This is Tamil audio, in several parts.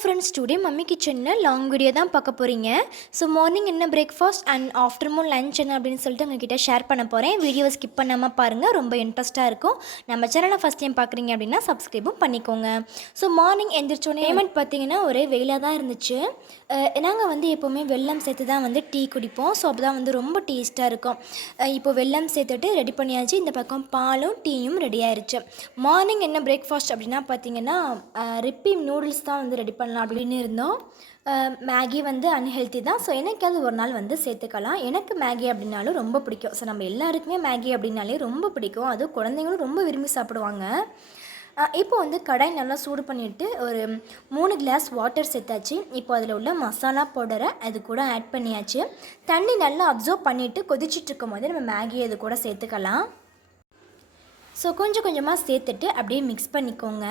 ஃப்ரெண்ட்ஸ் டுடே மம்மி கிச்சனில் லாங் வீடியோ தான் பார்க்க போகிறீங்க ஸோ மார்னிங் என்ன பிரேக்ஃபாஸ்ட் அண்ட் ஆஃப்டர்நூன் லஞ்ச் என்ன அப்படின்னு சொல்லிட்டு உங்ககிட்ட ஷேர் பண்ண போகிறேன் வீடியோவை ஸ்கிப் பண்ணாமல் பாருங்கள் ரொம்ப இன்ட்ரெஸ்ட்டாக இருக்கும். நம்ம சேனலை ஃபஸ்ட் டைம் பார்க்குறீங்க அப்படின்னா சப்ஸ்கிரைபும் பண்ணிக்கோங்க. ஸோ மார்னிங் எந்திரிச்சோன்னே பேமெண்ட் பார்த்தீங்கன்னா ஒரே வெயிலாக தான் இருந்துச்சு. நாங்கள் வந்து எப்போவுமே வெல்லம் சேர்த்து தான் வந்து டீ குடிப்போம். ஸோ அப்போ தான் வந்து ரொம்ப டேஸ்ட்டாக இருக்கும். இப்போ வெல்லம் சேர்த்துட்டு ரெடி பண்ணியாச்சு. இந்த பக்கம் பாலும் டீயும் ரெடி ஆயிடுச்சு மார்னிங் என்ன பிரேக்ஃபாஸ்ட் அப்படின்னா பார்த்தீங்கன்னா ரிப்பி நூடுல்ஸ் தான் வந்து ரெடி பண்ணலாம் அப்படின்னு இருந்தோம். மேகி வந்து அன்ஹெல்த்தி தான். ஸோ எனக்காவது ஒரு நாள் வந்து சேர்த்துக்கலாம். எனக்கு மேகி அப்படின்னாலும் ரொம்ப பிடிக்கும். ஸோ நம்ம எல்லாருக்குமே மேகி அப்படின்னாலே ரொம்ப பிடிக்கும். அதுவும் குழந்தைங்களும் ரொம்ப விரும்பி சாப்பிடுவாங்க. இப்போ வந்து கடாய் நல்லா சூடு பண்ணிவிட்டு ஒரு மூணு கிளாஸ் வாட்டர் சேர்த்தாச்சு. இப்போ அதில் உள்ள மசாலா பவுடரை அது கூட ஆட் பண்ணியாச்சு. தண்ணி நல்லா அப்சர்வ் பண்ணிவிட்டு கொதிச்சிட்டுருக்கும் போது நம்ம மேகி அது கூட சேர்த்துக்கலாம். ஸோ கொஞ்சம் கொஞ்சமாக சேர்த்துட்டு அப்படியே மிக்ஸ் பண்ணிக்கோங்க.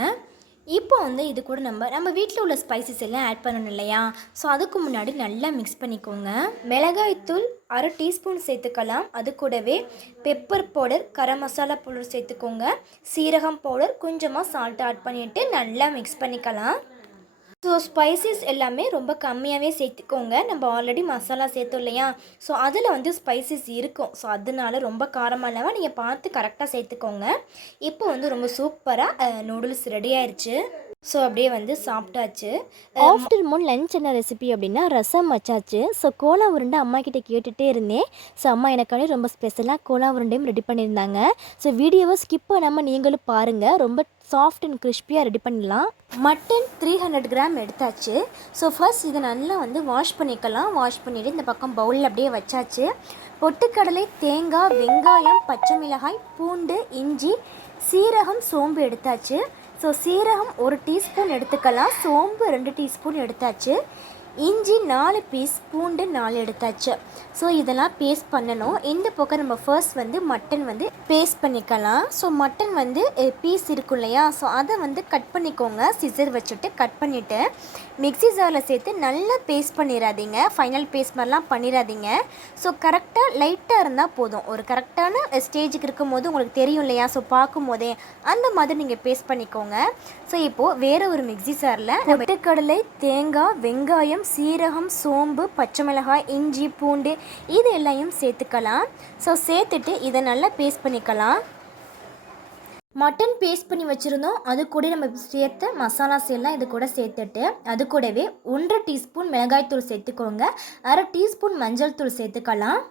இப்போ வந்து இது கூட நம்ம நம்ம வீட்டில் உள்ள ஸ்பைசஸ் எல்லாம் ஆட் பண்ணணும் இல்லையா? ஸோ அதுக்கு முன்னாடி நல்லா மிக்ஸ் பண்ணிக்கோங்க. மிளகாய்த்தூள் அரை டீஸ்பூன் சேர்த்துக்கலாம். அது கூடவே pepper powder garam masala powder சேர்த்துக்கோங்க. சீரகம் பவுடர் கொஞ்சமாக சால்ட் ஆட் பண்ணிவிட்டு நல்லா மிக்ஸ் பண்ணிக்கலாம். ஸோ ஸ்பைசஸ் எல்லாமே ரொம்ப கம்மியாகவே சேர்த்துக்கோங்க. நம்ம ஆல்ரெடி மசாலா சேர்த்தோம் இல்லையா? ஸோ அதில் வந்து ஸ்பைசஸ் இருக்கும். ஸோ அதனால ரொம்ப காரமாக இல்லாமல் நீங்கள் பார்த்து கரெக்டாக சேர்த்துக்கோங்க. இப்போ வந்து ரொம்ப சூப்பராக நூடுல்ஸ் ரெடி ஆயிடுச்சு ஸோ அப்படியே வந்து சாப்பிட்டாச்சு. ஆஃப்டர்நூன் லஞ்ச் என்ன ரெசிபி அப்படின்னா ரசம் வச்சாச்சு. ஸோ கோலா உருண்டை அம்மா கிட்டே கேட்டுகிட்டே இருந்தேன். ஸோ அம்மா எனக்காண்டி ரொம்ப ஸ்பெஷலாக கோலா உருண்டையும் ரெடி பண்ணியிருந்தாங்க. ஸோ வீடியோவை ஸ்கிப் பண்ணாமல் நீங்களும் பாருங்கள் ரொம்ப சாஃப்ட் அண்ட் கிறிஸ்பியாக ரெடி பண்ணிடலாம் மட்டன் த்ரீ ஹண்ட்ரட் கிராம் எடுத்தாச்சு. ஸோ ஃபர்ஸ்ட் இதை நல்லா வந்து வாஷ் பண்ணிக்கலாம். வாஷ் பண்ணிவிட்டு இந்த பக்கம் பவுலில் அப்படியே வச்சாச்சு. பொட்டுக்கடலை தேங்காய் வெங்காயம் பச்சை மிளகாய் பூண்டு இஞ்சி சீரகம் சோம்பு எடுத்தாச்சு. ஸோ சீரகம் ஒரு டீஸ்பூன் எடுத்துக்கலாம். சோம்பு ரெண்டு டீஸ்பூன் எடுத்தாச்சு. இஞ்சி நாலு பீஸ் பூண்டு நாலு எடுத்தாச்சு. ஸோ இதெல்லாம் பேஸ்ட் பண்ணணும். இந்த பக்கம் நம்ம ஃபர்ஸ்ட் வந்து மட்டன் வந்து பேஸ்ட் பண்ணிக்கலாம். ஸோ மட்டன் வந்து பீஸ் இருக்கும் இல்லையா? ஸோ அதை வந்து கட் பண்ணிக்கோங்க. சிசர் வச்சுட்டு கட் பண்ணிவிட்டு மிக்ஸி ஜாரில் சேர்த்து நல்லா பேஸ்ட் பண்ணிடாதீங்க ஃபைனல் பேஸ்ட் மாதிரிலாம் பண்ணிடாதீங்க ஸோ கரெக்டாக லைட்டாக இருந்தால் போதும். ஒரு கரெக்டான ஸ்டேஜுக்கு இருக்கும்போது உங்களுக்கு தெரியும் இல்லையா? ஸோ பார்க்கும் போதே அந்த மாதிரி நீங்கள் பேஸ்ட் பண்ணிக்கோங்க. ஸோ இப்போது வேறு ஒரு மிக்ஸி ஜாரில் வெட்டுக்கடலை தேங்காய் வெங்காயம் சீரகம் சோம்பு பச்சை மிளகாய் இஞ்சி பூண்டு இது எல்லாத்தையும் சேர்த்துக்கலாம். ஸோ சேர்த்துட்டு இதை நல்லா பேஸ்ட் பண்ணிக்கலாம். மட்டன் பேஸ்ட் பண்ணி வச்சுருந்தோம். அது கூட நம்ம சேர்த்த மசாலாஸ் எல்லாம் இது கூட சேர்த்துட்டு அது கூடவே ஒன்றரை டீஸ்பூன் மிளகாய்த்தூள் சேர்த்துக்கோங்க. அரை டீஸ்பூன் மஞ்சள் தூள் சேர்த்துக்கலாம்.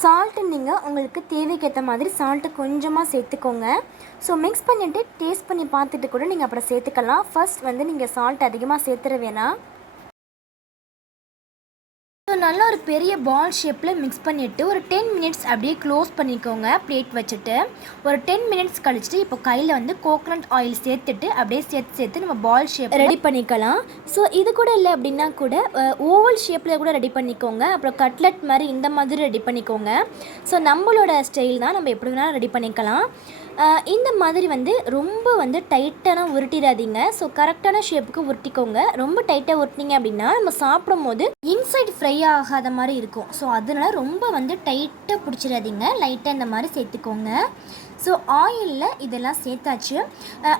சால்ட்டு நீங்கள் உங்களுக்கு தேவைக்கேற்ற மாதிரி சால்ட்டு கொஞ்சமாக சேர்த்துக்கோங்க. ஸோ மிக்ஸ் பண்ணிவிட்டு டேஸ்ட் பண்ணி பார்த்துட்டு கூட நீங்கள் அப்புறம் சேர்த்துக்கலாம். ஃபர்ஸ்ட் வந்து நீங்கள் சால்ட் அதிகமாக சேர்த்துற வேணாம். ஸோ நல்லா ஒரு பெரிய பால் ஷேப்பில் மிக்ஸ் பண்ணிவிட்டு ஒரு டென் மினிட்ஸ் அப்படியே க்ளோஸ் பண்ணிக்கோங்க பிளேட் வச்சுட்டு. ஒரு டென் மினிட்ஸ் கழிச்சிட்டு இப்போ கையில் வந்து கோகனட் ஆயில் சேர்த்துட்டு அப்படியே சேர்த்து சேர்த்து நம்ம பால் ஷேப் ரெடி பண்ணிக்கலாம். ஸோ இது கூட இல்லை அப்படின்னா கூட ஓவல் ஷேப்பில் கூட ரெடி பண்ணிக்கோங்க. அப்புறம் கட்லெட் மாதிரி இந்த மாதிரி ரெடி பண்ணிக்கோங்க. ஸோ நம்மளோட ஸ்டைல் தான் நம்ம எப்படி வேணாலும் ரெடி பண்ணிக்கலாம். இந்த மாதிரி வந்து ரொம்ப வந்து டைட்டான உருட்டிடாதீங்க. ஸோ கரெக்டான ஷேப்புக்கு உருட்டிக்கோங்க. ரொம்ப டைட்டாக உருட்டினீங்க அப்படின்னா நம்ம சாப்பிடும் போது இன்சைட் ஃப்ரை ஆகாத மாதிரி இருக்கும். ஸோ அதனால ரொம்ப வந்து டைட்டாக பிடிச்சிடாதீங்க. லைட்டாக இந்த மாதிரி சேர்த்துக்கோங்க. ஸோ ஆயிலில் இதெல்லாம் சேர்த்தாச்சு.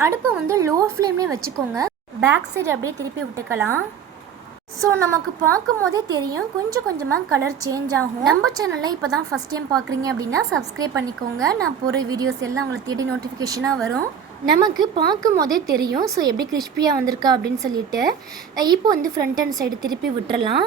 அடுப்பை வந்து லோ ஃப்ளேம்லேயே வச்சுக்கோங்க. பேக் சைடு அப்படியே திருப்பி விட்டுக்கலாம். ஸோ நமக்கு பார்க்கும் போதே தெரியும். கொஞ்சம் கொஞ்சமாக கலர் சேஞ்ச் ஆகும். நம்ம சேனலில் இப்போ தான் ஃபஸ்ட் டைம் பார்க்குறீங்க அப்படின்னா சப்ஸ்கிரைப் பண்ணிக்கோங்க. நான் போகிற வீடியோஸ் எல்லாம் உங்களுக்கு தேடி நோட்டிஃபிகேஷனாக வரும். நமக்கு பார்க்கும் போதே தெரியும். ஸோ எப்படி கிறிஸ்பியாக வந்திருக்கா அப்படின்னு சொல்லிட்டு. இப்போ வந்து ஃப்ரண்ட் அண்ட் சைடு திருப்பி விட்டுறலாம்.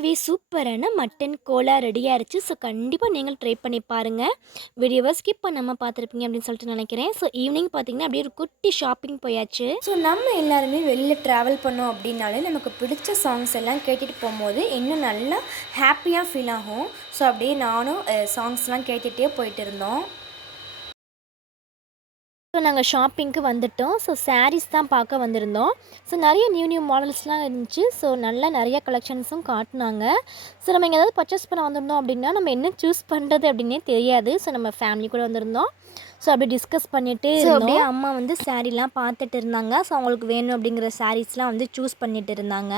ரொம்பவே சூப்பரான மட்டன் கோலா ரெடியாக இருந்துச்சு. ஸோ கண்டிப்பாக நீங்கள் ட்ரை பண்ணி பாருங்கள் வீடியோவை ஸ்கிப் பண்ணாமல் பார்த்துருப்பீங்க அப்படின்னு சொல்லிட்டு நினைக்கிறேன். ஸோ ஈவினிங் பார்த்தீங்கன்னா அப்படியே ஒரு குட்டி ஷாப்பிங் போயாச்சு. ஸோ நம்ம எல்லாருமே வெளியில் ட்ராவல் பண்ணோம் அப்படின்னாலே நமக்கு பிடிச்ச சாங்ஸ் எல்லாம் கேட்டுட்டு போகும்போது இன்னும் நல்லா ஹாப்பியாக ஃபீல் ஆகும். ஸோ அப்படியே நானும் சாங்ஸ்லாம் கேட்டுகிட்டே போயிட்டு இருந்தோம். ஸோ நாங்கள் ஷாப்பிங்க்கு வந்துட்டோம். ஸோ சாரீஸ் தான் பார்க்க வந்திருந்தோம். ஸோ நிறைய நியூ நியூ மாடல்ஸ்லாம் இருந்துச்சு. ஸோ நல்லா நிறைய கலெக்ஷன்ஸும் காட்டினாங்க. ஸோ நம்ம இங்கே ஏதாவது பர்ச்சேஸ் பண்ண வந்திருந்தோம் அப்படின்னா நம்ம என்ன சூஸ் பண்ணுறது அப்படின்னே தெரியாது. ஸோ நம்ம ஃபேமிலி கூட வந்திருந்தோம். ஸோ அப்படியே டிஸ்கஸ் பண்ணிட்டு அப்படியே அம்மா வந்து சாரீலாம் பார்த்துட்டு இருந்தாங்க. ஸோ அவங்களுக்கு வேணும் அப்படிங்கிற சாரீஸ்லாம் வந்து சூஸ் பண்ணிட்டு இருந்தாங்க.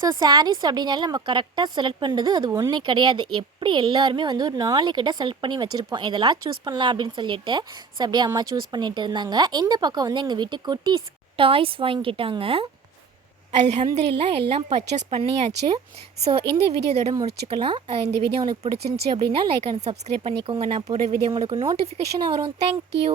ஸோ சாரீஸ் அப்படின்னாலே நம்ம கரெக்டாக செலக்ட் பண்ணுறது அது ஒன்று கிடையாது. எப்படி எல்லாருமே வந்து ஒரு நாலு கிட்ட செலக்ட் பண்ணி வச்சுருப்போம். இதெல்லாம் சூஸ் பண்ணலாம் அப்படின்னு சொல்லிட்டு. ஸோ அப்படியே அம்மா சூஸ் பண்ணிட்டு இருந்தாங்க. இந்த பக்கம் வந்து எங்கள் வீட்டு குட்டீஸ் டாய்ஸ் வாங்கிக்கிட்டாங்க. அல்ஹம்துலில்லா எல்லாம் பர்ச்சேஸ் பண்ணியாச்சு. ஸோ இந்த வீடியோ இதோட முடிச்சுக்கலாம் இந்த வீடியோ உங்களுக்கு பிடிச்சிருந்துச்சி அப்படின்னா லைக் அண்ட் சப்ஸ்கிரைப் பண்ணிக்கோங்க. நான் போகிற வீடியோ உங்களுக்கு நோட்டிஃபிகேஷனாக வரும். தேங்க்யூ